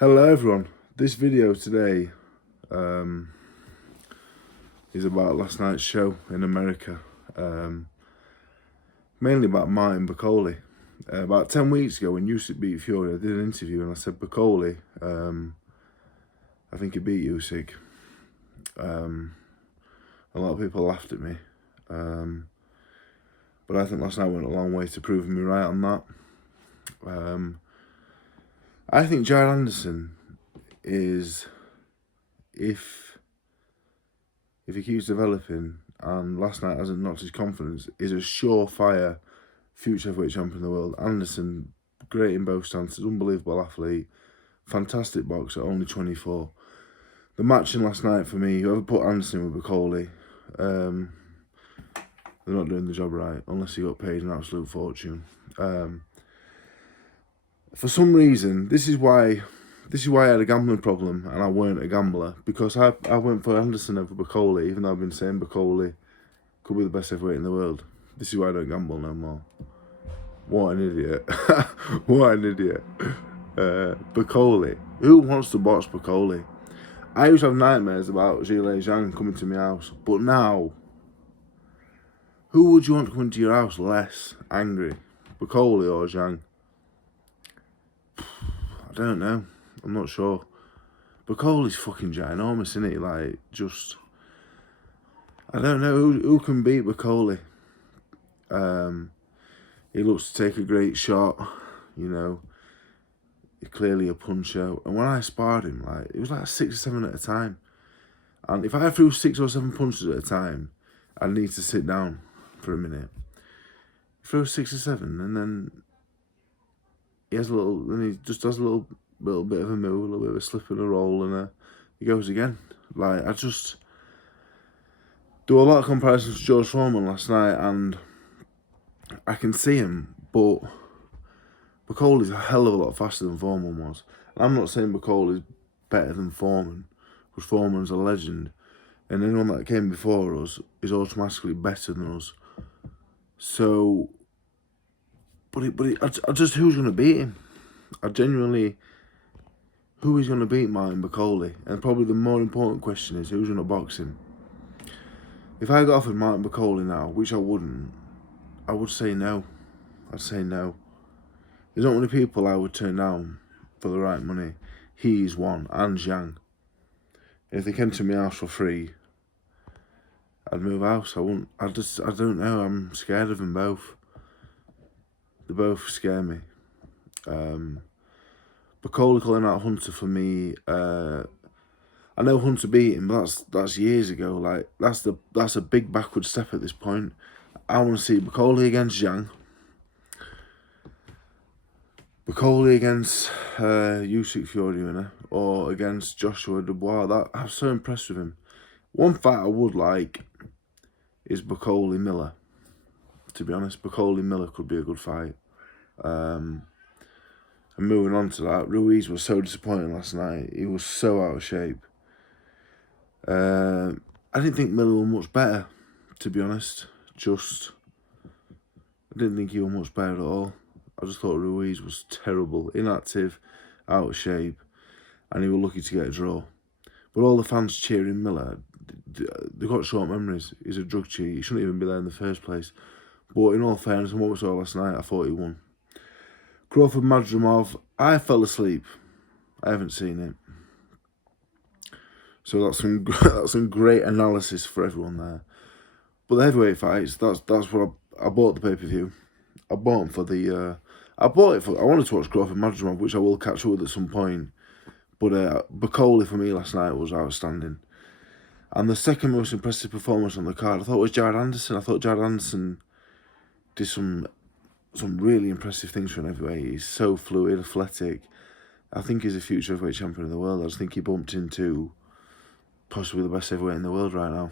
Hello everyone, this video today is about last night's show in America, mainly about Martin Bakole. About 10 weeks ago when Usyk beat Fury, I did an interview and I said Bakole, I think he beat Usyk. A lot of people laughed at me, but I think last night went a long way to proving me right on that. I think Jared Anderson is, if he keeps developing and last night hasn't knocked his confidence, is a surefire future heavyweight champion in the world. Anderson, great in both stances, unbelievable athlete, fantastic boxer, only 24. The matching last night for me, whoever put Anderson with Bakole, they're not doing the job right, unless he got paid an absolute fortune. For some reason, this is why I had a gambling problem and I weren't a gambler, because I went for Anderson over Bakole, even though I've been saying Bakole could be the best heavyweight in the world. This is why I don't gamble no more. What an idiot. What an idiot. Bakole. Who wants to box Bakole? I used to have nightmares about Zhilei Zhang coming to my house, but now, who would you want to come into your house less angry? Bakole or Zhang? I don't know. I'm not sure. Bakole's fucking ginormous, isn't he? Like, just, I don't know who can beat Bakole. He looks to take a great shot, you know. He's clearly a puncher. And when I sparred him, like, it was like 6 or 7 at a time. And if I threw 6 or 7 punches at a time, I'd need to sit down for a minute. He throws 6 or 7, and then he has a little, then he just does a little bit of a move, a little bit of a slip and a roll, and he goes again. Like, I just do a lot of comparisons to George Foreman last night, and I can see him, but Bakole's a hell of a lot faster than Foreman was. And I'm not saying Bakole is better than Foreman, because Foreman's a legend, and anyone that came before us is automatically better than us. So, I just, who's going to beat him? I genuinely, who is going to beat Martin Bakole? And probably the more important question is, who's going to box him? If I got offered Martin Bakole now, which I wouldn't, I would say no. I'd say no. There's not many people I would turn down for the right money. He's one, and Zhang. If they came to my house for free, I'd move house. I wouldn't, I don't know, I'm scared of them both. They both scare me. Bakole calling out Hunter for me. I know Hunter beat him, but that's years ago. Like, that's a big backward step at this point. I want to see Bakole against Zhang. Bakole against Usyk Fury winner, or against Joshua Dubois. I'm so impressed with him. One fight I would like is Bakole-Miller. To be honest, Bakole-Miller could be a good fight. And moving on to that, Ruiz was so disappointing last night. He was so out of shape. I didn't think Miller was much better, to be honest. I didn't think he was much better at all. I just thought Ruiz was terrible, inactive, out of shape, and he was lucky to get a draw. But all the fans cheering Miller, they've got short memories. He's a drug cheat. He shouldn't even be there in the first place. But in all fairness, and what we saw last night, I thought he won. Crawford Madrimov, I fell asleep. I haven't seen it. So that's some great analysis for everyone there. But the heavyweight fights, that's what I bought the pay-per-view. I bought them for the I wanted to watch Crawford Madrimov, which I will catch up with at some point. But Bakole for me last night was outstanding. And the second most impressive performance on the card, I thought, was Jared Anderson. I thought Jared Anderson did some really impressive things for an heavyweight. He's so fluid, athletic. I think he's a future heavyweight champion of the world. I just think he bumped into possibly the best heavyweight in the world right now.